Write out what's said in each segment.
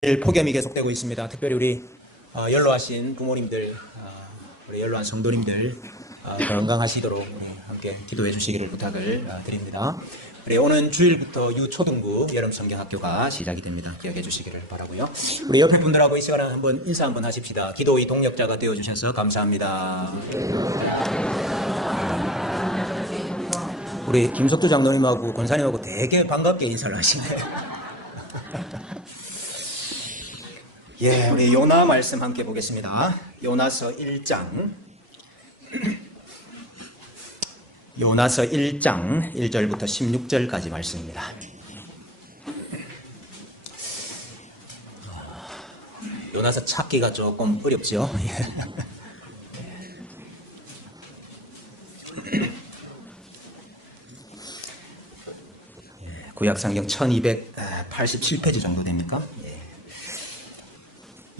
폭염이 계속되고 있습니다. 특별히 우리 연로하신 부모님들, 우리 연로한 성도님들 건강하시도록 우리 함께 기도해 주시기를 부탁을 드립니다. 우리 오는 주일부터 유초등부 여름 성경학교가 시작이 됩니다. 기억해 주시기를 바라고요. 우리 옆에 분들하고 이 시간에 한번 인사 한번 하십시다. 기도의 동력자가 되어 주셔서 감사합니다. 우리 김석두 장로님하고 권사님하고 되게 반갑게 인사를 하시네요. 예, 우리 요나 말씀 함께 보겠습니다. 요나서 1장. 요나서 1장 1절부터 16절까지 말씀입니다. 요나서 찾기가 조금 어렵죠. 구약성경 1287페이지 정도 됩니까?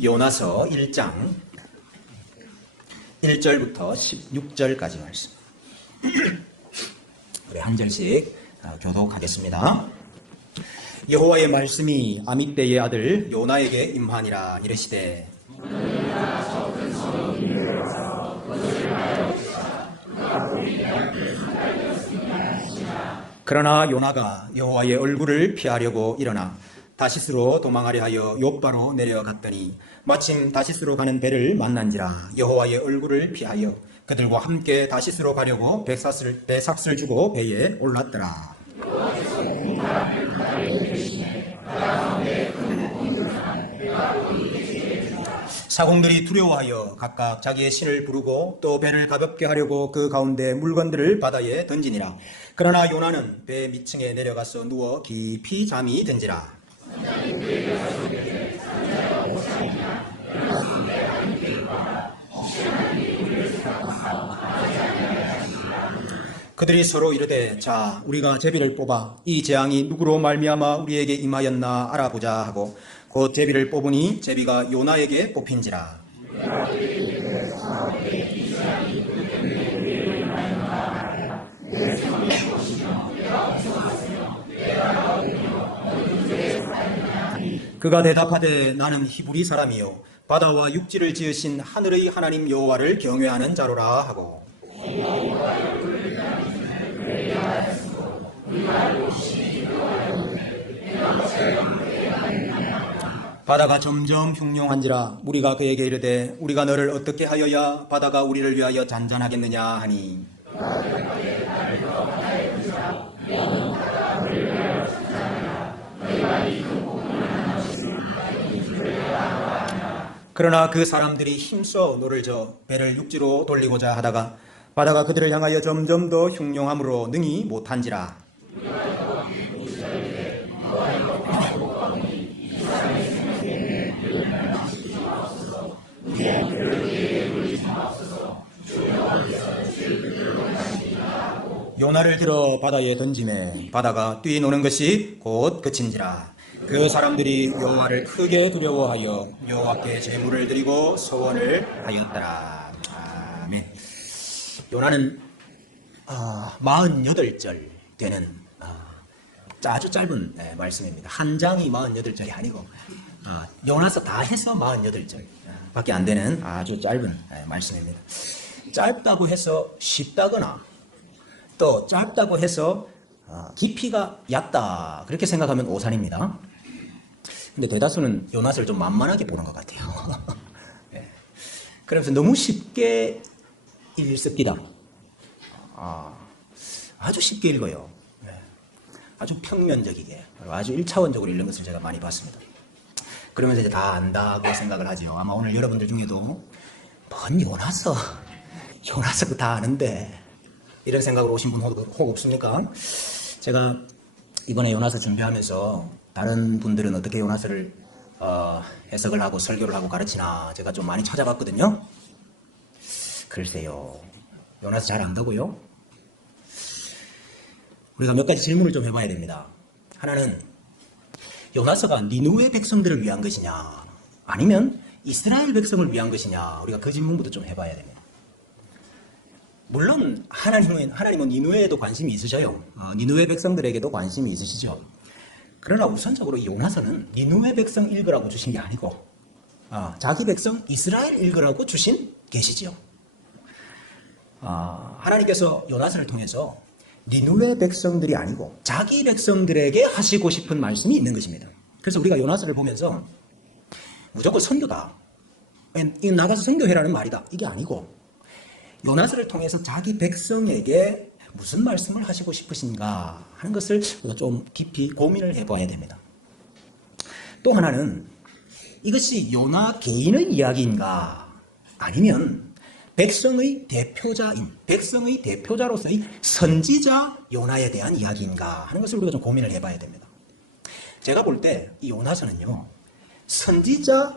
요나서 1장 1절부터 16절까지 말씀. 우리 한 절씩 교독하겠습니다. 여호와의 말씀이 아mit대의 아들 요나에게 임하니라. 이르시되 그러나 요나가 여호와의 얼굴을 피하려고 일어나 다시스로 도망하려 하여 욥바로 내려갔더니 마침 다시스로 가는 배를 만난지라. 여호와의 얼굴을 피하여 그들과 함께 다시스로 가려고 배삭을 주고 배에 올랐더라. 사공들이 두려워하여 각각 자기의 신을 부르고 또 배를 가볍게 하려고 그 가운데 물건들을 바다에 던지니라. 그러나 요나는 배 밑층에 내려가서 누워 깊이 잠이 든지라. 그들이 서로 이르되 자 우리가 제비를 뽑아 이 재앙이 누구로 말미암아 우리에게 임하였나 알아보자 하고 곧 제비를 뽑으니 제비가 요나에게 뽑힌지라. 그가 대답하되 나는 히브리 사람이요 바다와 육지를 지으신 하늘의 하나님 여호와를 경외하는 자로라 하고 바다가 점점 흉룡한지라. 무리가 그에게 이르되 우리가 너를 어떻게 하여야 바다가 우리를 위하여 잔잔하겠느냐 하니 그러나 그 사람들이 힘써 노를 저 배를 육지로 돌리고자 하다가 바다가 그들을 향하여 점점 더 흉룡함으로 능히 못한지라. 요나를 들어 바다에 던지매 바다가 뛰노는 것이 곧 그친지라. 그 사람들이 여호와를 크게 두려워하여 여호와께 제물을 드리고 소원을 하였더라. 아멘. 요나는 48절 되는 아주 짧은 말씀입니다. 한 장이 48절이 아니고 요나서 다 해서 48절 밖에 안 되는 아주 짧은 말씀입니다. 짧다고 해서 쉽다거나 또 짧다고 해서 깊이가 얕다 그렇게 생각하면 오산입니다. 근데 대다수는 요나서를 좀 만만하게 보는 것 같아요. 그러면서 너무 쉽게 읽습니다. 아주 쉽게 읽어요. 아주 평면적이게 아주 1차원적으로 읽는 것을 제가 많이 봤습니다. 그러면서 이제 다 안다고 생각을 하죠. 아마 오늘 여러분들 중에도 뭔 요나서 다 아는데 이런 생각으로 오신 분 혹 없습니까? 제가 이번에 요나서 준비하면서 다른 분들은 어떻게 요나서를 해석을 하고 설교를 하고 가르치나 제가 좀 많이 찾아봤거든요. 글쎄요, 요나서 잘 안다고요? 우리가 몇 가지 질문을 좀 해봐야 됩니다. 하나는 요나서가 니느웨 백성들을 위한 것이냐 아니면 이스라엘 백성을 위한 것이냐, 우리가 그 질문부터 좀 해봐야 됩니다. 물론 하나님은 니느웨에도 관심이 있으셔요. 니느웨 백성들에게도 관심이 있으시죠. 그러나 우선적으로 이 요나서는 니느웨 백성 읽으라고 주신 게 아니고 자기 백성 이스라엘 읽으라고 주신 계시지요. 하나님께서 요나서를 통해서 니느웨 백성들이 아니고 자기 백성들에게 하시고 싶은 말씀이 있는 것입니다. 그래서 우리가 요나서를 보면서 무조건 선교다, 이 나가서 선교해라는 말이다, 이게 아니고 요나서를 통해서 자기 백성에게 무슨 말씀을 하시고 싶으신가 하는 것을 우리가 좀 깊이 고민을 해봐야 됩니다. 또 하나는 이것이 요나 개인의 이야기인가 아니면 백성의 대표자인, 백성의 대표자로서의 선지자 요나에 대한 이야기인가 하는 것을 우리가 좀 고민을 해봐야 됩니다. 제가 볼 때 이 요나서는요, 선지자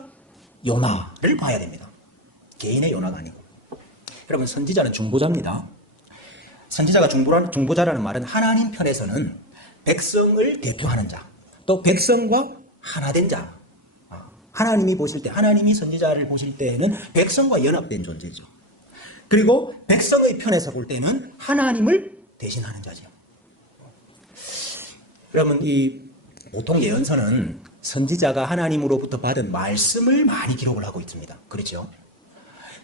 요나를 봐야 됩니다. 개인의 요나가 아니고. 여러분, 선지자는 중보자입니다. 선지자가 중보자라는 말은 하나님 편에서는 백성을 대표하는 자, 또 백성과 하나된 자. 하나님이 보실 때, 하나님이 선지자를 보실 때에는 백성과 연합된 존재죠. 그리고 백성의 편에서 볼 때는 하나님을 대신하는 자죠. 여러분, 이 보통 예언서는 선지자가 하나님으로부터 받은 말씀을 많이 기록을 하고 있습니다. 그렇죠?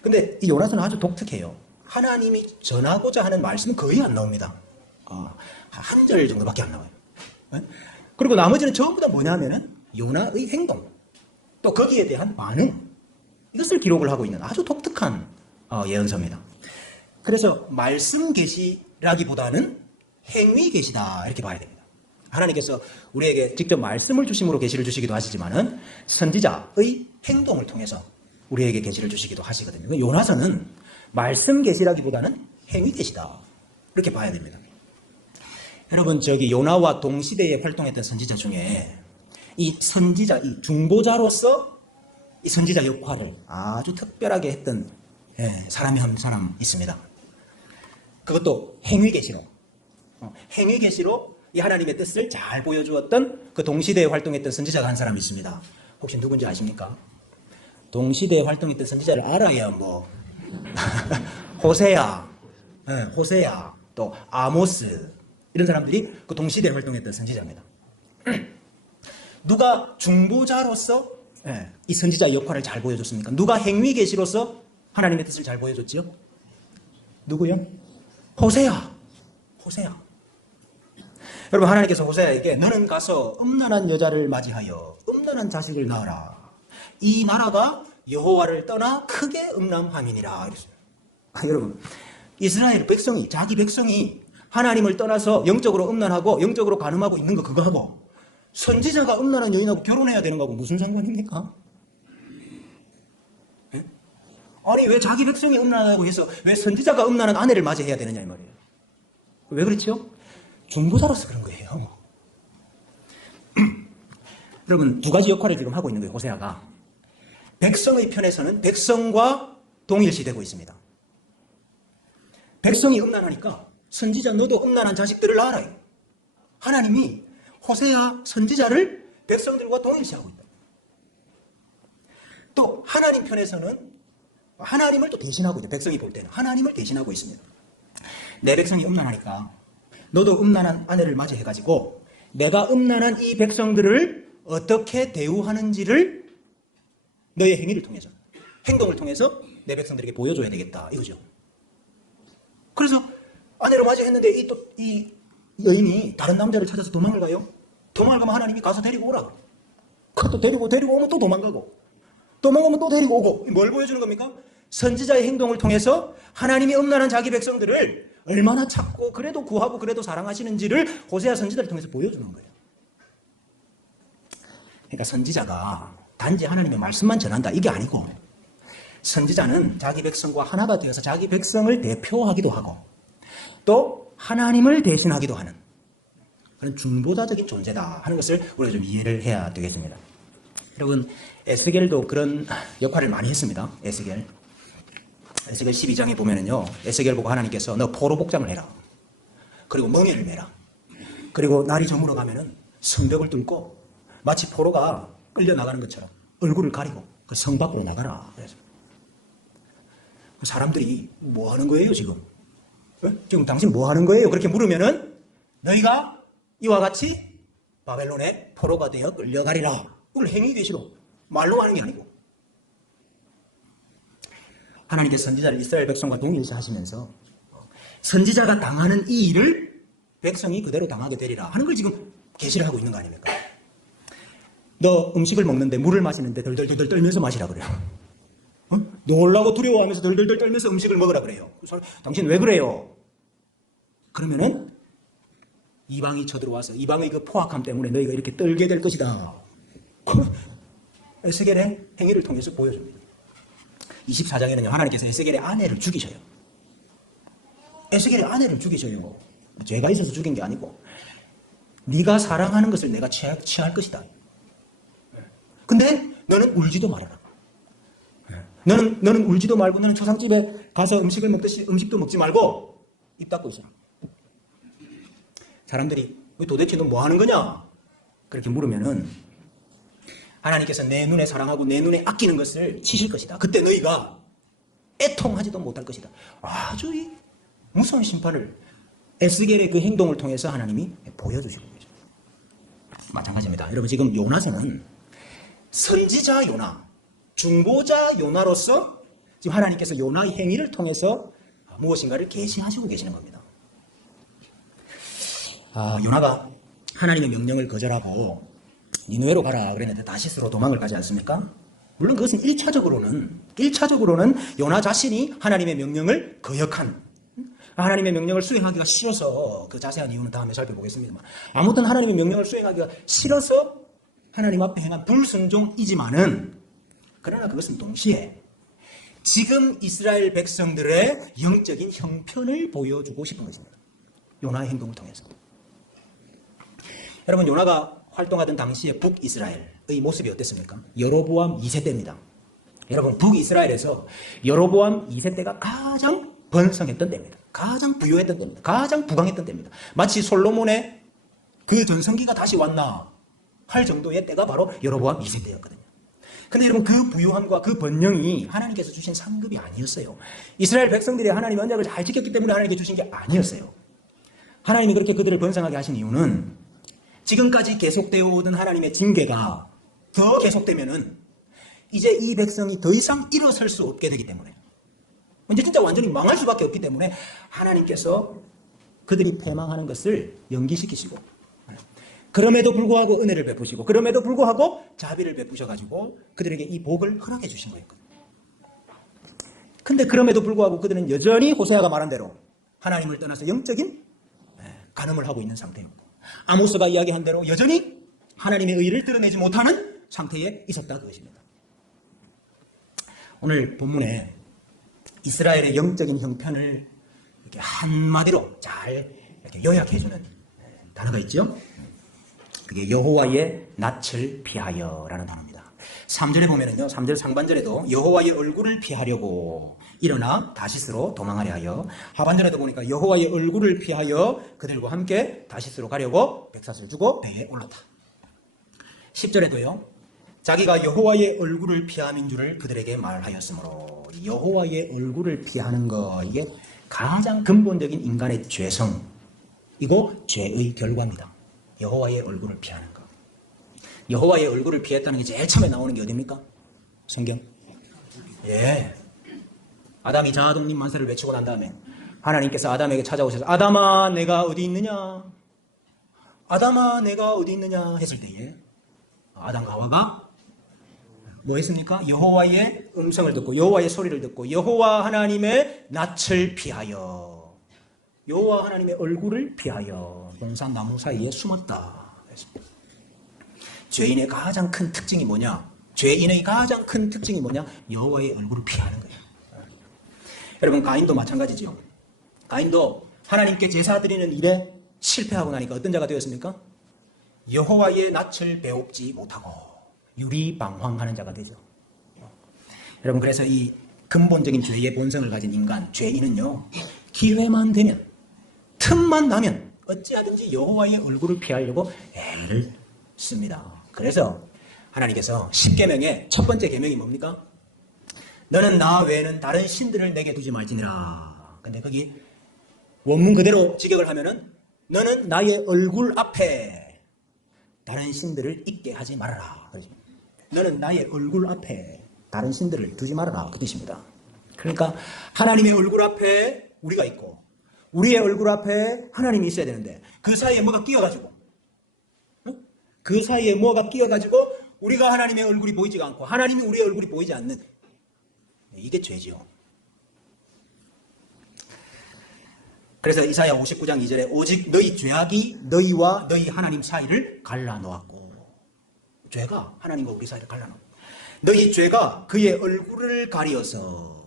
근데 이 요나서는 아주 독특해요. 하나님이 전하고자 하는 말씀은 거의 안 나옵니다. 한 절 정도밖에 안 나와요. 그리고 나머지는 전부 다 뭐냐면은 요나의 행동, 또 거기에 대한 반응, 이것을 기록을 하고 있는 아주 독특한 예언서입니다. 그래서 말씀 계시라기보다는 행위 계시다, 이렇게 봐야 됩니다. 하나님께서 우리에게 직접 말씀을 주심으로 계시를 주시기도 하시지만은 선지자의 행동을 통해서 우리에게 계시를 주시기도 하시거든요. 요나서는 말씀 계시라기보다는 행위 계시다, 이렇게 봐야 됩니다. 여러분, 요나와 동시대에 활동했던 선지자 중에 이 선지자, 이 중보자로서 이 선지자 역할을 아주 특별하게 했던 사람이 한 사람 있습니다. 그것도 행위 계시로, 행위 계시로 이 하나님의 뜻을 잘 보여주었던 그 동시대에 활동했던 선지자가 한 사람이 있습니다. 혹시 누군지 아십니까? 동시대에 활동했던 선지자를 알아야 호세아, 또 아모스, 이런 사람들이 그 동시대에 활동했던 선지자입니다. 누가 중보자로서 이 선지자의 역할을 잘 보여줬습니까? 누가 행위 계시로서 하나님의 뜻을 잘 보여줬지요? 누구요? 호세아. 여러분, 하나님께서 호세아에게 너는 가서 음란한 여자를 맞이하여 음란한 자식을 낳아라. 이 나라가 여호와를 떠나 크게 음란함이니라. 여러분, 이스라엘 백성이, 자기 백성이 하나님을 떠나서 영적으로 음란하고 영적으로 간음하고 있는 거, 그거 하고 선지자가 음란한 여인하고 결혼해야 되는 거하고 무슨 상관입니까? 아니, 왜 자기 백성이 음란하고 해서 왜 선지자가 음란한 아내를 맞이해야 되느냐, 이 말이에요. 왜 그렇죠? 중보자로서 그런 거예요. 여러분, 두 가지 역할을 지금 하고 있는 거예요, 호세아가. 백성의 편에서는 백성과 동일시되고 있습니다. 백성이 음란하니까 선지자 너도 음란한 자식들을 낳아라. 하나님이 호세아 선지자를 백성들과 동일시하고 있다. 또 하나님 편에서는 하나님을 또 대신하고 있다. 백성이 볼 때는 하나님을 대신하고 있습니다. 내 백성이 음란하니까 너도 음란한 아내를 맞이해가지고 내가 음란한 이 백성들을 어떻게 대우하는지를 너의 행위를 통해서, 행동을 통해서 내 백성들에게 보여줘야 되겠다, 이거죠. 그래서 아내를 맞이했는데 이 여인이 다른 남자를 찾아서 도망을 가요. 도망을 가면 하나님이 가서 데리고 오라. 그것도 데리고 오면 또 도망가고, 도망가면 또 데리고 오고. 뭘 보여주는 겁니까? 선지자의 행동을 통해서 하나님이 음란한 자기 백성들을 얼마나 찾고 그래도 구하고 그래도 사랑하시는지를 호세아 선지자를 통해서 보여주는 거예요. 그러니까 선지자가 단지 하나님의 말씀만 전한다, 이게 아니고 선지자는 자기 백성과 하나가 되어서 자기 백성을 대표하기도 하고 또 하나님을 대신하기도 하는 그런 중보자적인 존재다 하는 것을 우리가 좀 이해를 해야 되겠습니다. 여러분, 에스겔도 그런 역할을 많이 했습니다. 에스겔 12장에 보면은요, 에스겔 보고 하나님께서 너 포로 복장을 해라. 그리고 멍에를 매라. 그리고 날이 저물어 가면은 성벽을 뚫고 마치 포로가 끌려 나가는 것처럼 얼굴을 가리고 그 성 밖으로 나가라. 그래서 사람들이 뭐 하는 거예요, 지금? 지금 당신 뭐 하는 거예요? 그렇게 물으면은 너희가 이와 같이 바벨론의 포로가 되어 끌려가리라. 이걸 행위 계시로 말로 하는 게 아니고, 하나님께서 선지자를 이스라엘 백성과 동일시 하시면서 선지자가 당하는 이 일을 백성이 그대로 당하게 되리라 하는 걸 지금 계시를 하고 있는 거 아닙니까? 너 음식을 먹는데 물을 마시는데 덜덜덜 떨면서 마시라 그래요. 놀라고 두려워하면서 덜덜덜 떨면서 음식을 먹으라 그래요. 당신 왜 그래요? 그러면은 이방이 쳐들어와서 이방의 그 포악함 때문에 너희가 이렇게 떨게 될 것이다. 에스겔의 행위를 통해서 보여줍니다. 24장에는요, 하나님께서 에스겔의 아내를 죽이셔요. 에스겔의 아내를 죽이셔요. 죄가 있어서 죽인 게 아니고, 네가 사랑하는 것을 내가 취할 것이다. 근데 너는 울지도 말아라. 너는 울지도 말고, 너는 초상집에 가서 음식을 먹듯이 음식도 먹지 말고 입 닫고 있어라. 사람들이 도대체 너 뭐 하는 거냐? 그렇게 물으면은 하나님께서 내 눈에 사랑하고 내 눈에 아끼는 것을 치실 것이다. 그때 너희가 애통하지도 못할 것이다. 아주 이 무서운 심판을 에스겔의 그 행동을 통해서 하나님이 보여주시고 계십니다. 마찬가지입니다. 여러분, 지금 요나서는 선지자 요나, 중보자 요나로서 지금 하나님께서 요나의 행위를 통해서 무엇인가를 계시하시고 계시는 겁니다. 요나가 하나님의 명령을 거절하고 니느웨로 가라 그랬는데 다시스로 도망을 가지 않습니까? 물론 그것은 1차적으로는 요나 자신이 하나님의 명령을 거역한, 하나님의 명령을 수행하기가 싫어서, 그 자세한 이유는 다음에 살펴보겠습니다만, 아무튼 하나님의 명령을 수행하기가 싫어서 하나님 앞에 행한 불순종이지만은, 그러나 그것은 동시에 지금 이스라엘 백성들의 영적인 형편을 보여주고 싶은 것입니다. 요나의 행동을 통해서. 여러분, 요나가 활동하던 당시에 북이스라엘의 모습이 어땠습니까? 여로보암 2세 때입니다. 여러분, 북이스라엘에서 여로보암 2세 때가 가장 번성했던 때입니다. 가장 부유했던 때입니다. 가장 부강했던 때입니다. 마치 솔로몬의 그 전성기가 다시 왔나 할 정도의 때가 바로 여로보암 2세 때였거든요. 근데 여러분, 그 부유함과 그 번영이 하나님께서 주신 상급이 아니었어요. 이스라엘 백성들이 하나님의 언약을 잘 지켰기 때문에 하나님께 주신 게 아니었어요. 하나님이 그렇게 그들을 번성하게 하신 이유는 지금까지 계속되어 오던 하나님의 징계가 더 계속되면은 이제 이 백성이 더 이상 일어설 수 없게 되기 때문에, 이제 진짜 완전히 망할 수밖에 없기 때문에 하나님께서 그들이 패망하는 것을 연기시키시고, 그럼에도 불구하고 은혜를 베푸시고, 그럼에도 불구하고 자비를 베푸셔가지고 그들에게 이 복을 허락해 주신 거였거든요. 근데 그럼에도 불구하고 그들은 여전히 호세아가 말한 대로 하나님을 떠나서 영적인 간음을 하고 있는 상태였고, 아모스가 이야기한 대로 여전히 하나님의 의를 드러내지 못하는 상태에 있었다 그것입니다. 오늘 본문에 이스라엘의 영적인 형편을 이렇게 한마디로 잘 이렇게 요약해주는 단어가 있죠. 그게 여호와의 낯을 피하여라는 단어입니다. 3절에 보면은요, 3절 상반절에도 여호와의 얼굴을 피하려고 일어나 다시스로 도망하려 하여, 하반절에도 보니까 여호와의 얼굴을 피하여 그들과 함께 다시스로 가려고 백삿을 주고 배에 올랐다. 10절에도요, 자기가 여호와의 얼굴을 피함인 줄을 그들에게 말하였으므로, 여호와의 얼굴을 피하는 거, 이게 가장 근본적인 인간의 죄성이고 죄의 결과입니다. 여호와의 얼굴을 피하는 것. 여호와의 얼굴을 피했다는 게 제일 처음에 나오는 게 어디입니까? 성경. 예. 아담이 자아독립 만세를 외치고 난 다음에 하나님께서 아담에게 찾아오셔서 아담아 내가 어디 있느냐? 아담아 내가 어디 있느냐 했을 때에 아담과 하와가 뭐 했습니까? 여호와의 음성을 듣고 여호와의 소리를 듣고 여호와 하나님의 낯을 피하여, 여호와 하나님의 얼굴을 피하여 동산 나무 사이에 숨었다. 죄인의 가장 큰 특징이 뭐냐? 죄인의 가장 큰 특징이 뭐냐? 여호와의 얼굴을 피하는 거예요. 여러분, 가인도 마찬가지죠. 가인도 하나님께 제사 드리는 일에 실패하고 나니까 어떤 자가 되었습니까? 여호와의 낯을 배웁지 못하고 유리방황하는 자가 되죠. 여러분, 그래서 이 근본적인 죄의 본성을 가진 인간, 죄인은요, 기회만 되면, 틈만 나면 어찌하든지 여호와의 얼굴을 피하려고 애를 씁니다. 그래서 하나님께서 10계명의 첫 번째 계명이 뭡니까? 너는 나 외에는 다른 신들을 내게 두지 말지니라. 근데 거기 원문 그대로 직역을 하면은 너는 나의 얼굴 앞에 다른 신들을 있게 하지 말아라. 너는 나의 얼굴 앞에 다른 신들을 두지 말아라. 그 뜻입니다. 그러니까 하나님의 얼굴 앞에 우리가 있고 우리의 얼굴 앞에 하나님이 있어야 되는데 그 사이에 뭐가 끼어가지고 그 사이에 뭐가 끼어가지고 우리가 하나님의 얼굴이 보이지가 않고 하나님이 우리의 얼굴이 보이지 않는 이게 죄죠. 그래서 이사야 59장 2절에 오직 너희 죄악이 너희와 너희 하나님 사이를 갈라놓았고 죄가 하나님과 우리 사이를 갈라놓았고 너희 죄가 그의 얼굴을 가리어서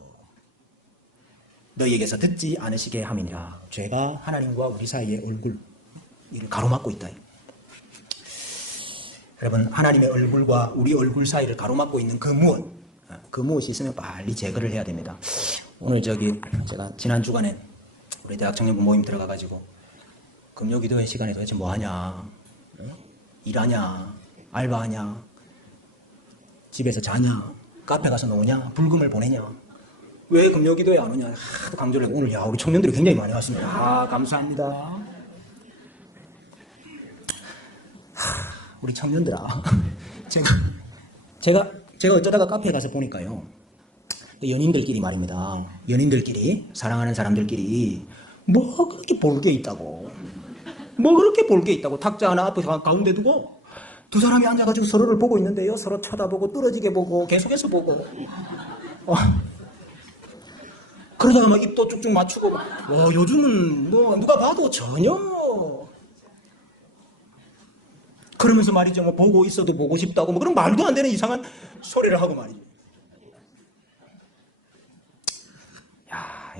너희에게서 듣지 않으시게 함이니라. 죄가 하나님과 우리 사이의 얼굴 이를 가로막고 있다. 여러분 하나님의 얼굴과 우리 얼굴 사이를 가로막고 있는 그 무엇이 있으면 빨리 제거를 해야 됩니다. 오늘 제가 지난 주간에 우리 대학 청년부 모임 들어가가지고 금요기도회 시간에 도대체 뭐하냐, 일하냐, 알바하냐, 집에서 자냐, 카페 가서 노냐, 불금을 보내냐, 왜 금요기도회 안 오냐 하도 강조를 하고 오늘 우리 청년들이 굉장히 많이 왔습니다. 감사합니다. 우리 청년들아 제가 어쩌다가 카페에 가서 보니까요 연인들끼리 말입니다. 연인들끼리 사랑하는 사람들끼리 뭐 그렇게 볼 게 있다고 탁자 하나 앞에 가운데 두고 두 사람이 앉아가지고 서로를 보고 있는데요. 서로 쳐다보고 떨어지게 보고 계속해서 보고 그러다가 막 입도 쭉쭉 맞추고 요즘은 뭐 누가 봐도 전혀 그러면서 말이죠. 뭐 보고 있어도 보고 싶다고 뭐 그런 말도 안 되는 이상한 소리를 하고 말이죠.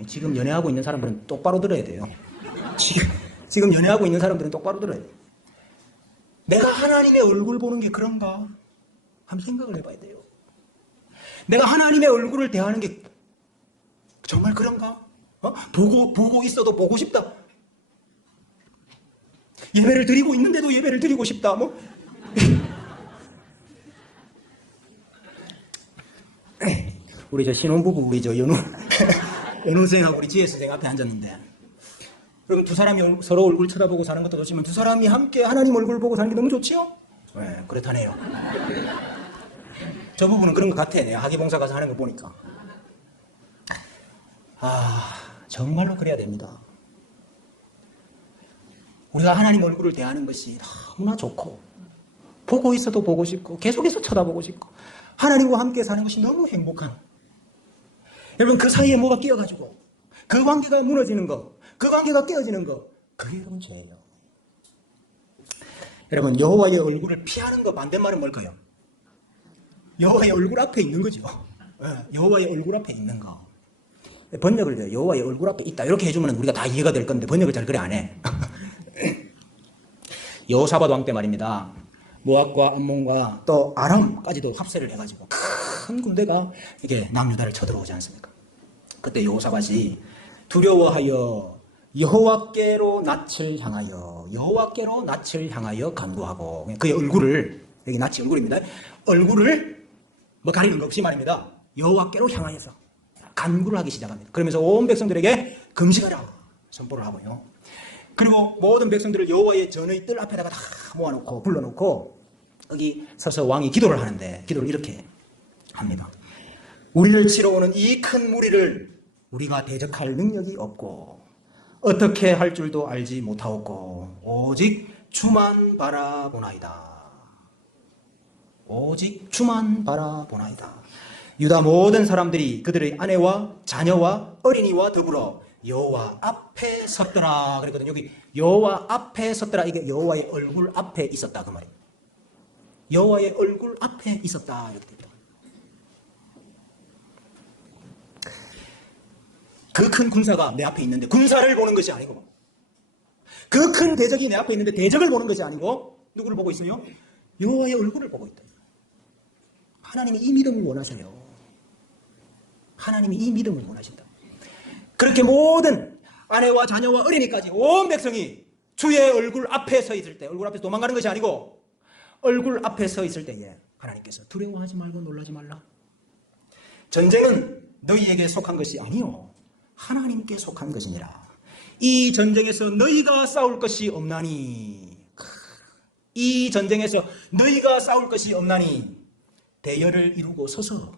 지금 연애하고 있는 사람들은 똑바로 들어야 돼요. 지금 연애하고 있는 사람들은 똑바로 들어야 돼요. 내가 하나님의 얼굴 보는 게 그런가? 한번 생각을 해봐야 돼요. 내가 하나님의 얼굴을 대하는 게 정말 그런가? 보고 있어도 보고 싶다. 예배를 드리고 있는데도 예배를 드리고 싶다. 뭐 우리 신혼부부 우리 연우생하고 우리 지혜선생 앞에 앉았는데 여러분 두 사람이 서로 얼굴 쳐다보고 사는 것도 좋지만 두 사람이 함께 하나님 얼굴 보고 사는 게 너무 좋지요? 네, 그렇다네요. 저 부분은 그런 것 같아. 내가 학위봉사 가서 하는 거 보니까 정말로 그래야 됩니다. 우리가 하나님 얼굴을 대하는 것이 너무나 좋고 보고 있어도 보고 싶고 계속해서 쳐다보고 싶고 하나님과 함께 사는 것이 너무 행복한 여러분 그 사이에 뭐가 끼어가지고 그 관계가 무너지는 거 그 관계가 깨어지는 거 그게 여러분 죄예요. 여러분 여호와의 얼굴을 피하는 거 반대말은 뭘까요? 여호와의 얼굴 앞에 있는 거죠. 여호와의 얼굴 앞에 있는 거 번역을 해요. 여호와의 얼굴 앞에 있다 이렇게 해주면 우리가 다 이해가 될 건데 번역을 잘 그래 안 해. 여호사밧 왕 때 말입니다. 모압과 암몬과 또 아람까지도 합세를 해가지고 큰 군대가 이게 남유다를 쳐들어오지 않습니까? 그때 여호사밧이 두려워하여 여호와께로 낯을 향하여 간구하고 그의 얼굴을 여기 낯이 얼굴입니다. 얼굴을 뭐 가리는 거 없이 말입니다. 여호와께로 향하여서 간구를 하기 시작합니다. 그러면서 온 백성들에게 금식하라 선포를 하고요. 그리고 모든 백성들을 여호와의 전의 뜰 앞에다가 다 모아놓고 불러놓고 여기 서서 왕이 기도를 하는데 기도를 이렇게 합니다. 우리를 치러 오는 이 큰 무리를 우리가 대적할 능력이 없고 어떻게 할 줄도 알지 못하옵고 오직 주만 바라보나이다. 오직 주만 바라보나이다. 유다 모든 사람들이 그들의 아내와 자녀와 어린이와 더불어 여호와 앞에 섰더라 그랬거든요. 여기 여호와 앞에 섰더라 이게 여호와의 얼굴 앞에 있었다 그 말이에요. 여호와의 얼굴 앞에 있었다 이렇게 됩니다. 그 큰 군사가 내 앞에 있는데 군사를 보는 것이 아니고 그 큰 대적이 내 앞에 있는데 대적을 보는 것이 아니고 누구를 보고 있어요? 여호와의 얼굴을 보고 있다. 하나님이 이 믿음을 원하셔요. 하나님이 이 믿음을 원하신다. 그렇게 모든 아내와 자녀와 어린이까지 온 백성이 주의 얼굴 앞에 서 있을 때 얼굴 앞에서 도망가는 것이 아니고 얼굴 앞에 서 있을 때에 하나님께서 두려워하지 말고 놀라지 말라. 전쟁은 너희에게 속한 것이 아니요 하나님께 속한 것이니라. 이 전쟁에서 너희가 싸울 것이 없나니 이 전쟁에서 너희가 싸울 것이 없나니 대열을 이루고 서서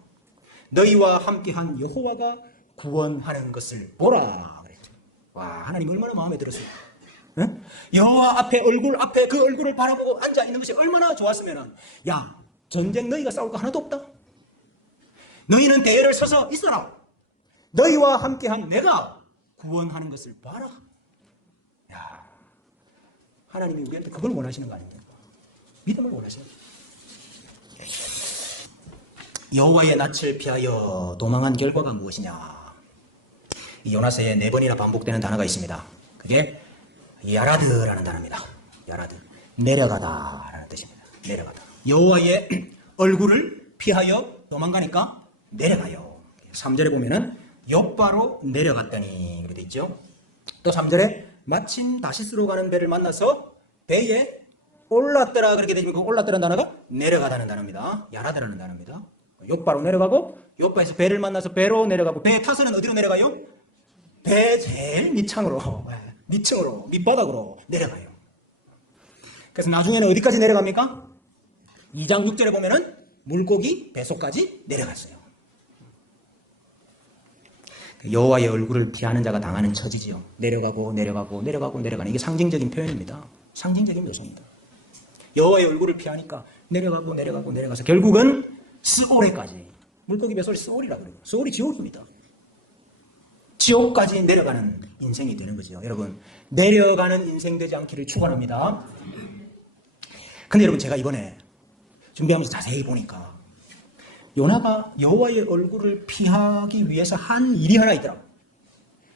너희와 함께한 여호와가 구원하는 것을 보라 그랬죠. 와, 하나님 얼마나 마음에 들었어요. 응? 여호와 앞에 얼굴 앞에 그 얼굴을 바라보고 앉아 있는 것이 얼마나 좋았으면은, 야, 전쟁 너희가 싸울 거 하나도 없다. 너희는 대열을 서서 있어라. 너희와 함께한 내가 구원하는 것을 봐라. 야, 하나님이 우리한테 그걸 원하시는 거 아닙니까? 믿음을 원하세요. 여호와의 낯을 피하여 도망한 결과가 무엇이냐? 이 요나서에 4번이나 반복되는 단어가 있습니다. 그게 야라드라는 단어입니다. 야라드, 내려가다라는 뜻입니다. 내려가다. 여호와의 얼굴을 피하여 도망가니까 내려가요. 3절에 보면은 욥바로 내려갔더니 그렇게 돼 있죠. 또 3절에 마침 다시스로 가는 배를 만나서 배에 올랐더라 그렇게 되지만 그 올랐더라는 단어가 내려가다는 단어입니다. 야라드라는 단어입니다. 욥바로 내려가고 욥바에서 배를 만나서 배로 내려가고 배에 타서는 어디로 내려가요? 배 제일 밑창으로, 밑층으로, 밑바닥으로 내려가요. 그래서 나중에는 어디까지 내려갑니까? 2장 6절에 보면은 물고기 배속까지 내려갔어요. 여호와의 얼굴을 피하는 자가 당하는 처지지요. 내려가고 내려가고 내려가고 내려가는, 이게 상징적인 표현입니다. 상징적인 묘사입니다. 여호와의 얼굴을 피하니까 내려가고 내려가고 내려가서 결국은 스올에까지, 물고기 배속이 스올이라고 그래요. 스올이 지옥입니다. 지옥까지 내려가는 인생이 되는 거죠. 여러분, 내려가는 인생 되지 않기를 축원합니다. 근데 여러분, 제가 이번에 준비하면서 자세히 보니까 요나가 여호와의 얼굴을 피하기 위해서 한 일이 하나 있더라고요.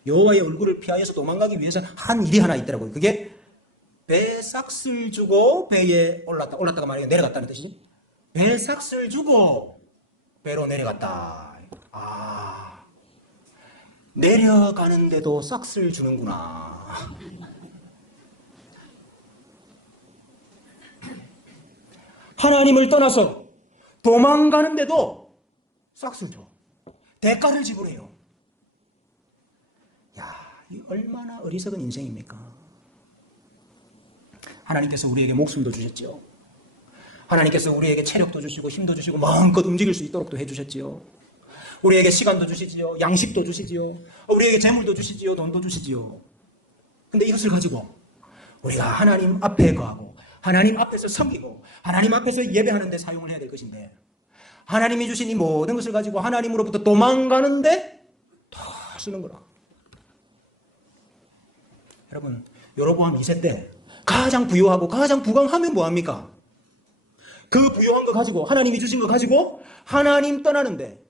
여호와의 얼굴을 피하여서 도망가기 위해서 한 일이 하나 있더라고요. 그게 배삭슬 주고 배에 올랐다가 만약에 내려갔다는 뜻이죠. 배삭슬 주고 배로 내려갔다. 아, 내려가는데도 삭슬 주는구나. 하나님을 떠나서 도망가는데도 싹쓸 줘. 대가를 지불해요. 야, 이 얼마나 어리석은 인생입니까? 하나님께서 우리에게 목숨도 주셨지요. 하나님께서 우리에게 체력도 주시고 힘도 주시고 마음껏 움직일 수 있도록도 해주셨지요. 우리에게 시간도 주시지요. 양식도 주시지요. 우리에게 재물도 주시지요. 돈도 주시지요. 근데 이것을 가지고 우리가 하나님 앞에 거하고 하나님 앞에서 섬기고 하나님 앞에서 예배하는 데 사용을 해야 될 것인데, 하나님이 주신 이 모든 것을 가지고 하나님으로부터 도망가는데 다 쓰는 거라. 여러분, 여로보암 2세 때 가장 부유하고 가장 부강하면 뭐합니까? 그 부유한 거 가지고, 하나님이 주신 거 가지고 하나님 떠나는데,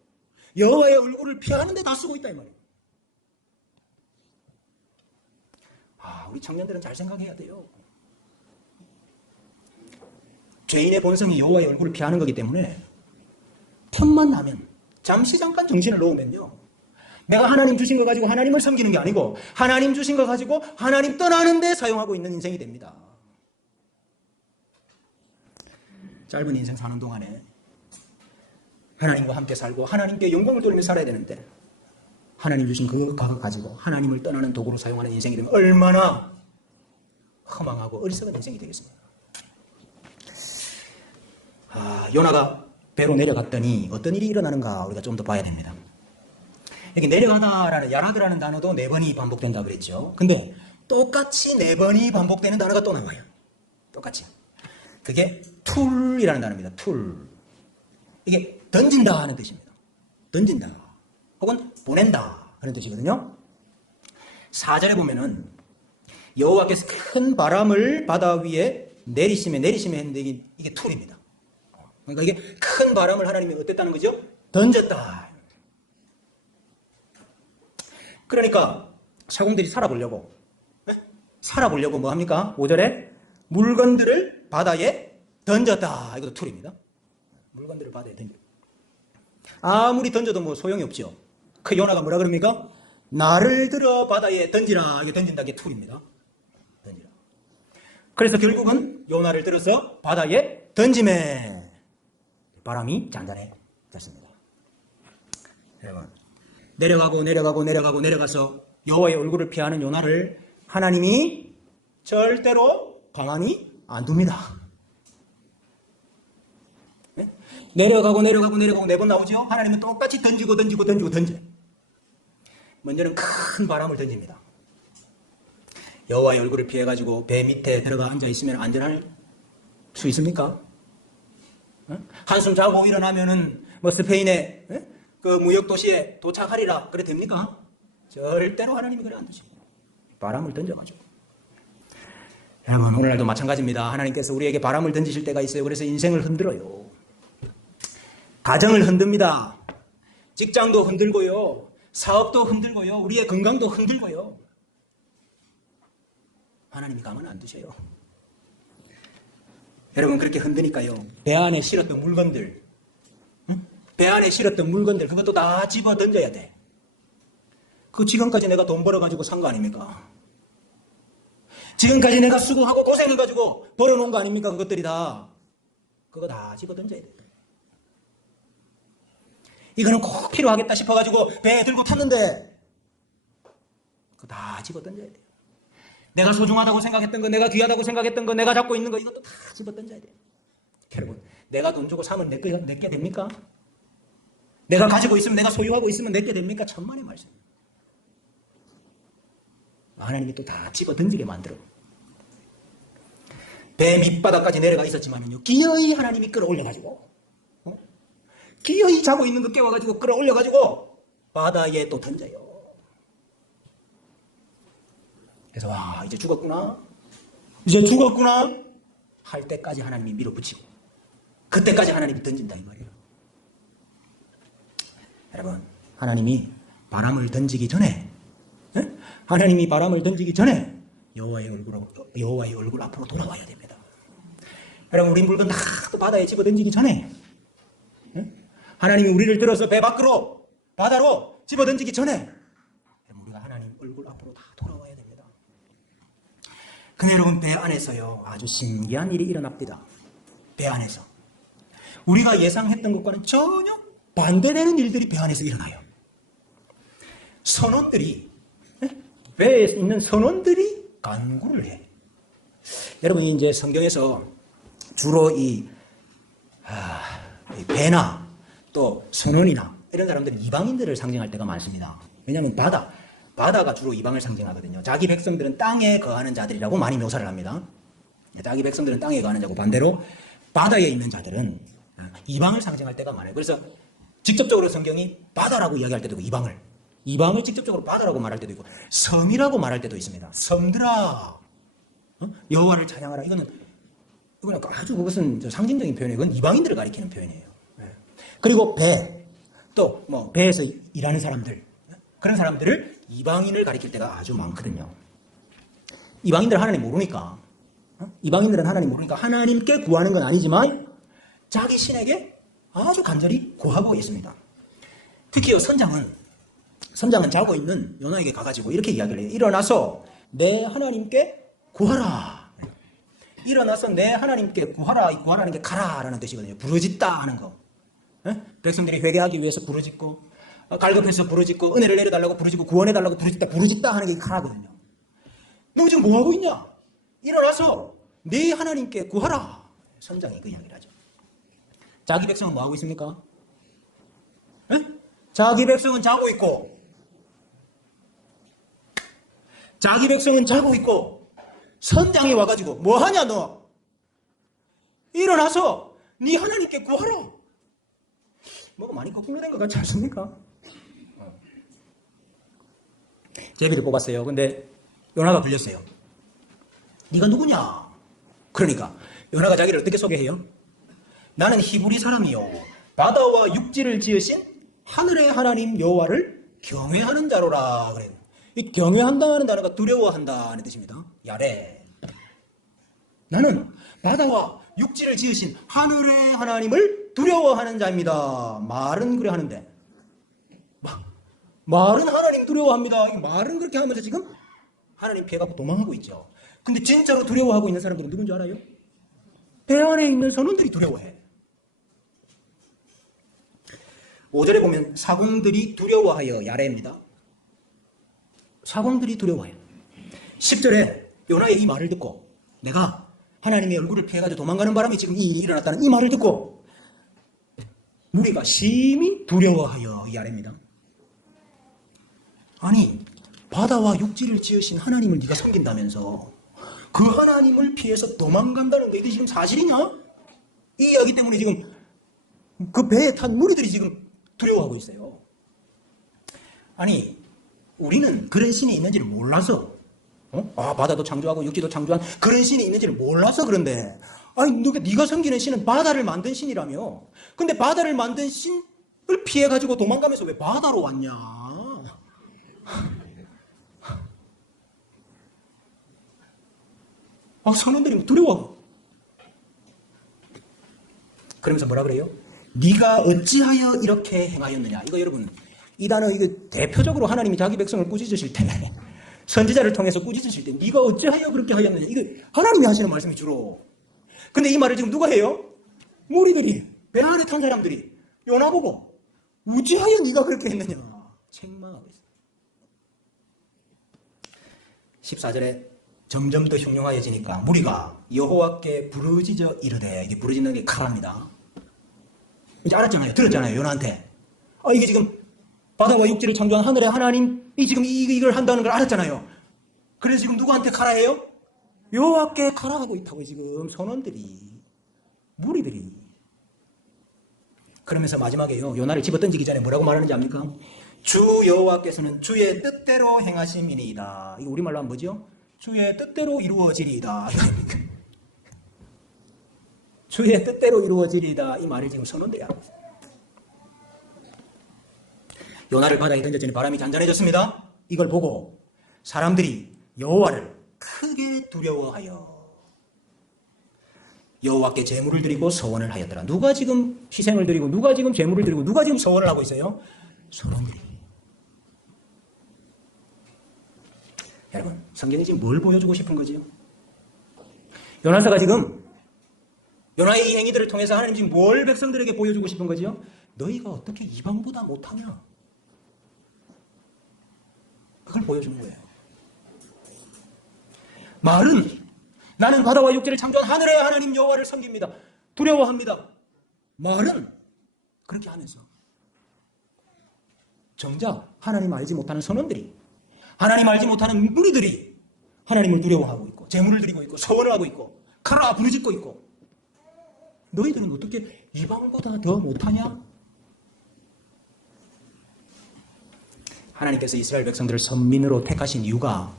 여호와의 얼굴을 피하는데 다 쓰고 있다 이 말이에요. 아, 우리 청년들은 잘 생각해야 돼요. 죄인의 본성이 여호와의 얼굴을 피하는 거기 때문에 틈만 나면, 잠시 잠깐 정신을 놓으면요, 내가 하나님 주신 거 가지고 하나님을 섬기는 게 아니고 하나님 주신 거 가지고 하나님 떠나는데 사용하고 있는 인생이 됩니다. 짧은 인생 사는 동안에 하나님과 함께 살고 하나님께 영광을 돌리며 살아야 되는데, 하나님 주신 그거 가지고 하나님을 떠나는 도구로 사용하는 인생이 되면 얼마나 허망하고 어리석은 인생이 되겠습니까? 요나가 배로 내려갔더니 어떤 일이 일어나는가 우리가 좀 더 봐야 됩니다. 여기 내려가다라는, 야라드라는 단어도 4번이 반복된다 그랬죠. 근데 똑같이 4번이 반복되는 단어가 또 나와요. 똑같이. 그게 툴이라는 단어입니다. 툴. 이게 던진다 하는 뜻입니다. 던진다. 혹은 보낸다 하는 뜻이거든요. 4절에 보면은 여호와께서 큰 바람을 바다 위에 내리시며 했는데 이게 툴입니다. 그러니까 이게 큰 바람을 하나님이 어땠다는 거죠? 던졌다. 그러니까 사공들이 살아보려고 뭐 합니까? 5절에 물건들을 바다에 던졌다. 이것도 툴입니다. 물건들을 바다에 던져. 아무리 던져도 뭐 소용이 없죠. 그 요나가 뭐라 그럽니까? 나를 들어 바다에 던지라. 이게 던진다. 이게 툴입니다. 던지라. 그래서 결국은 요나를 들어서 바다에 던짐에 바람이 잔잔해졌습니다. 여러분, 내려가서 여호와의 얼굴을 피하는 요나를 하나님이 절대로 가만히 안 둡니다. 내려가고 내려가고 내려가고 4번 나오죠. 하나님은 똑같이 던지고 던지고 던지고 던져. 먼저는 큰 바람을 던집니다. 여호와의 얼굴을 피해가지고 배 밑에 들어가 앉아있으면 안전할 수 있습니까? 한숨 자고 일어나면은 뭐 스페인의 그 무역도시에 도착하리라 그래 됩니까? 절대로 하나님이 그래 안 되십니다. 바람을 던져가지고. 여러분 오늘날도 마찬가지입니다. 하나님께서 우리에게 바람을 던지실 때가 있어요. 그래서 인생을 흔들어요. 가정을 흔듭니다. 직장도 흔들고요. 사업도 흔들고요. 우리의 건강도 흔들고요. 하나님이 가만 안 두셔요. 여러분 그렇게 흔드니까요. 배 안에 실었던 물건들, 배 안에 실었던 물건들 그것도 다 집어 던져야 돼. 그 지금까지 내가 돈 벌어가지고 산 거 아닙니까? 지금까지 내가 수고하고 고생해가지고 벌어놓은 거 아닙니까? 그것들이 다. 그거 다 집어 던져야 돼. 이거는 꼭 필요하겠다 싶어가지고 배에 들고 탔는데 그거 다 집어 던져야 돼요. 내가 소중하다고 생각했던 거, 내가 귀하다고 생각했던 거, 내가 잡고 있는 거 이것도 다 집어 던져야 돼요. 여러분 내가 돈 주고 사면 내게 됩니까? 내가 가지고 있으면 내가 소유하고 있으면 내게 됩니까? 천만의 말씀. 하나님이 또 다 집어 던지게 만들어. 배 밑바닥까지 내려가 있었지만요. 기어이 하나님이 끌어올려가지고 기어이 자고 있는 거 깨워가지고 끌어올려가지고 바다에 또 던져요. 그래서 와 이제 죽었구나. 이제 죽었구나. 할 때까지 하나님이 밀어붙이고 그때까지 하나님이 던진다 이 말이에요. 여러분 하나님이 바람을 던지기 전에 하나님이 바람을 던지기 전에 여호와의 얼굴 앞으로 돌아와야 됩니다. 여러분 우리 물건 다 바다에 집어 던지기 전에 하나님이 우리를 들어서 배 밖으로 바다로 집어 던지기 전에 우리가 하나님 얼굴 앞으로 다 돌아와야 됩니다. 근데 여러분 배 안에서요 아주 신기한 일이 일어납니다. 배 안에서 우리가 예상했던 것과는 전혀 반대되는 일들이 배 안에서 일어나요. 선원들이 배에 있는 선원들이 간구를 해. 여러분이 이제 성경에서 주로 이 배나 또 선원이나 이런 사람들은 이방인들을 상징할 때가 많습니다. 왜냐하면 바다가 주로 이방을 상징하거든요. 자기 백성들은 땅에 거하는 자들이라고 많이 묘사를 합니다. 자기 백성들은 땅에 거하는 자고 반대로 바다에 있는 자들은 이방을 상징할 때가 많아요. 그래서 직접적으로 성경이 바다라고 이야기할 때도 있고 이방을 직접적으로 바다라고 말할 때도 있고 섬이라고 말할 때도 있습니다. 섬들아 여호와를 찬양하라. 이거는 아주 그것은 상징적인 표현이에요. 그건 이방인들을 가리키는 표현이에요. 그리고 또 뭐 배에서 일하는 사람들 그런 사람들을 이방인을 가리킬 때가 아주 많거든요. 이방인들은 하나님 모르니까 이방인들은 하나님 모르니까 하나님께 구하는 건 아니지만 자기 신에게 아주 간절히 구하고 있습니다. 특히요 선장은 자고 있는 요나에게 가가지고 이렇게 이야기를 해요. 일어나서 내 하나님께 구하라. 일어나서 내 하나님께 구하라. 이 구하라는 게 가라라는 뜻이거든요. 부르짖다 하는 거. 백성들이 회개하기 위해서 부르짖고 갈급해서 부르짖고 은혜를 내려달라고 부르짖고 구원해달라고 부르짖다 하는 게 가라거든요. 너 지금 뭐하고 있냐? 일어나서 내 하나님께 구하라. 선장이 그 이야기를 하죠. 자기 백성은 뭐하고 있습니까? 자기 백성은 자고 있고 선장이 와가지고 뭐하냐 너? 일어나서 네 하나님께 구하라. 뭐가 많이 거꾸로 된 것 같지 않습니까? 제비를 뽑았어요. 근데 요나가 걸렸어요. 네가 누구냐? 그러니까 요나가 자기를 어떻게 소개해요? 나는 히브리 사람이요 바다와 육지를 지으신 하늘의 하나님 여호와를 경외하는 자로라. 그래요. 이 경외한다는 단어가 두려워한다는 뜻입니다. 야레. 나는 바다와 육지를 지으신 하늘의 하나님을 두려워하는 자입니다. 말은 그래 하는데 말은 하나님 두려워합니다. 말은 그렇게 하면서 지금 하나님 피해가고 도망하고 있죠. 근데 진짜로 두려워하고 있는 사람들은 누군지 알아요? 배 안에 있는 선원들이 두려워해. 5절에 보면 사공들이 두려워하여 야레입니다. 사공들이 두려워해요. 10절에 요나의 이 말을 듣고 내가 하나님의 얼굴을 피해가지고 도망가는 바람에 지금 이 일이 일어났다는 이 말을 듣고 무리가 심히 두려워하여 이 아래입니다. 아니 바다와 육지를 지으신 하나님을 네가 섬긴다면서 그 하나님을 피해서 도망간다는 게 이게 지금 사실이냐? 이 이야기 때문에 지금 그 배에 탄 무리들이 지금 두려워하고 있어요. 아니 우리는 그런 신이 있는지를 몰라서 바다도 창조하고 육지도 창조한 그런 신이 있는지를 몰라서 그런데 아니 네가 섬기는 신은 바다를 만든 신이라며. 근데 바다를 만든 신을 피해가지고 도망가면서 왜 바다로 왔냐? 선원들이 두려워. 그러면서 뭐라 그래요? 네가 어찌하여 이렇게 행하였느냐. 이거 여러분 이 단어 이거 대표적으로 하나님이 자기 백성을 꾸짖으실 때 선지자를 통해서 꾸짖으실 때 네가 어찌하여 그렇게 하였느냐. 이거 하나님이 하시는 말씀이 주로. 근데 이 말을 지금 누가 해요? 무리들이 배 안에 탄 사람들이 요나 보고 어찌하여 네가 그렇게 했느냐 책망하고 있어요. 14절에 점점 더 흉흉하여지니까 무리가 여호와께 부르짖어 이르되, 이게 부르짖는 게 칼합니다. 이제 알았잖아요. 들었잖아요. 요나한테. 이게 지금 바다와 육지를 창조한 하늘의 하나님이 지금 이걸 한다는 걸 알았잖아요. 그래서 지금 누구한테 가라 해요? 여호와께 가라 하고 있다고 지금 선원들이, 무리들이. 그러면서 마지막에요. 요나를 집어던지기 전에 뭐라고 말하는지 압니까? 주 여호와께서는 주의 뜻대로 행하심이니이다. 이거 우리말로 하면 뭐죠? 주의 뜻대로 이루어지리이다. 주의 뜻대로 이루어지리이다. 이 말을 지금 선원들이 하고 있어요. 요나를 바다에 던졌더니 바람이 잔잔해졌습니다. 이걸 보고 사람들이 여호와를 크게 두려워하여 여호와께 제물을 드리고 서원을 하였더라. 누가 지금 희생을 드리고 누가 지금 제물을 드리고 누가 지금 서원을 하고 있어요? 선원들이. 여러분, 성경이 지금 뭘 보여주고 싶은 거지요? 요나서가 지금 요나의 이 행위들을 통해서 하나님 지금 뭘 백성들에게 보여주고 싶은 거지요? 너희가 어떻게 이방보다 못하냐? 그걸 보여주는 거예요. 말은 나는 바다와 육지를 창조한 하늘의 하나님 여호와를 섬깁니다. 두려워합니다. 말은 그렇게 하면서 정작 하나님 알지 못하는 선원들이, 하나님 알지 못하는 무리들이 하나님을 두려워하고 있고 제물을 드리고 있고 서원을 하고 있고 가라 부르짖고 있고, 너희들은 어떻게 이방보다 더 못하냐? 하나님께서 이스라엘 백성들을 선민으로 택하신 이유가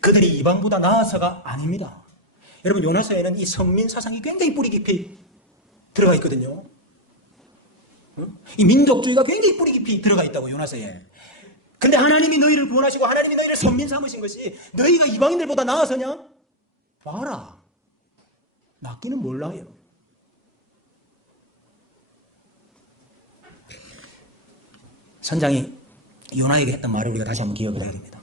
그들이 이방보다 나아서가 아닙니다. 여러분, 요나서에는 이 선민 사상이 굉장히 뿌리 깊이 들어가 있거든요. 이 민족주의가 굉장히 뿌리 깊이 들어가 있다고, 요나서에. 근데 하나님이 너희를 구원하시고 하나님이 너희를 선민 삼으신 것이 너희가 이방인들보다 나아서냐? 봐라. 낫기는 몰라요. 선장이 요나에게 했던 말을 우리가 다시 한번 기억을 해야 됩니다.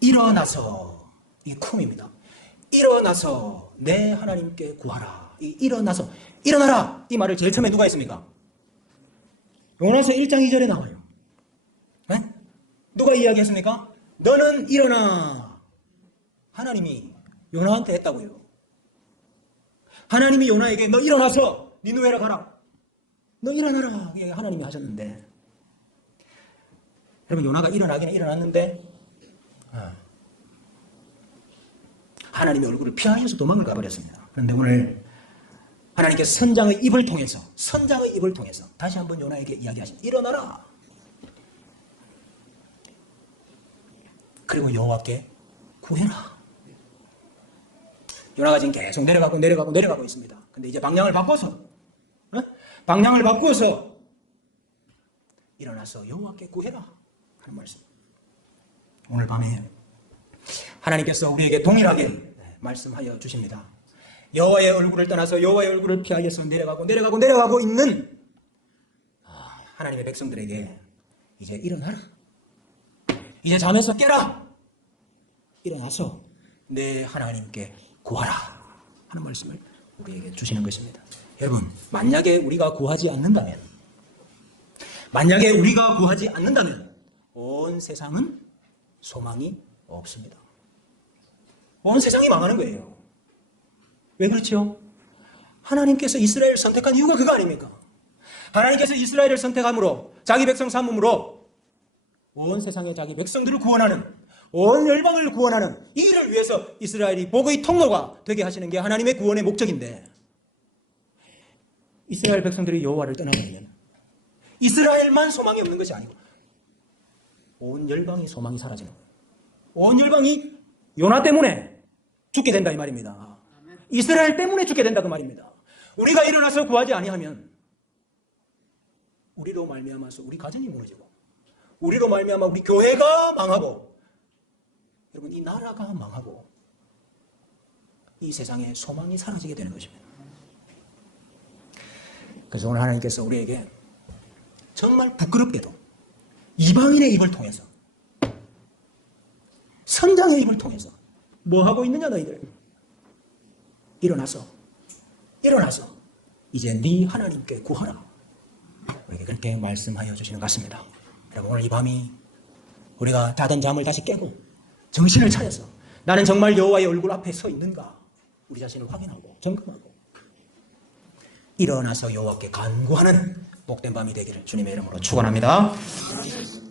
일어나서, 이게 쿰입니다. 일어나서 내 하나님께 구하라. 일어나서, 일어나라. 이 말을 제일 처음에 누가 했습니까? 요나서 1장 2절에 나와요. 네? 누가 이야기했습니까? 너는 일어나. 하나님이 요나한테 했다고요. 하나님이 요나에게 너 일어나서 니느웨로 가라. 너 일어나라. 하나님이 하셨는데, 여러분, 요나가 일어나기는 일어났는데 하나님의 얼굴을 피하여서 도망을 가버렸습니다. 그런데 오늘 하나님께서 선장의 입을 통해서 다시 한번 요나에게 이야기하십니다. 일어나라. 그리고 여호와께 구해라. 요나가 지금 계속 내려가고 있습니다. 근데 이제 방향을 바꿔서 일어나서 여호와께 구해라 하는 말씀. 오늘 밤에 하나님께서 우리에게 동일하게 말씀하여 주십니다. 여호와의 얼굴을 떠나서 여호와의 얼굴을 피하여서 내려가고 있는 하나님의 백성들에게 이제 일어나라. 이제 잠에서 깨라. 일어나서 내 하나님께 구하라 하는 말씀을 우리에게 주시는 것입니다. 여러분, 만약에 우리가 구하지 않는다면 온 세상은 소망이 없습니다. 온 세상이 망하는 거예요. 왜 그렇죠? 하나님께서 이스라엘을 선택한 이유가 그거 아닙니까? 하나님께서 이스라엘을 선택함으로 자기 백성 삼음으로 온 세상의 자기 백성들을 구원하는, 온 열방을 구원하는 이 일을 위해서 이스라엘이 복의 통로가 되게 하시는 게 하나님의 구원의 목적인데, 이스라엘 백성들이 여호와를 떠나면 이스라엘만 소망이 없는 것이 아니고 온 열방의 소망이 사라지는 거예요. 온 열방이 요나 때문에 죽게 된다 이 말입니다. 이스라엘 때문에 죽게 된다 그 말입니다. 우리가 일어나서 구하지 아니하면 우리로 말미암아서 우리 가정이 무너지고, 우리로 말미암아 우리 교회가 망하고, 여러분 이 나라가 망하고, 이 세상에 소망이 사라지게 되는 것입니다. 그래서 오늘 하나님께서 우리에게 정말 부끄럽게도 이방인의 입을 통해서, 선장의 입을 통해서 뭐 하고 있느냐 너희들? 일어나서 이제 네 하나님께 구하라. 우리에게 그렇게 말씀하여 주시는 것 같습니다. 여러분 오늘 이 밤이 우리가 자던 잠을 다시 깨고 정신을 차려서 나는 정말 여호와의 얼굴 앞에 서 있는가 우리 자신을 확인하고 점검하고 일어나서 여호와께 간구하는 복된 밤이 되기를 주님의 이름으로 축원합니다.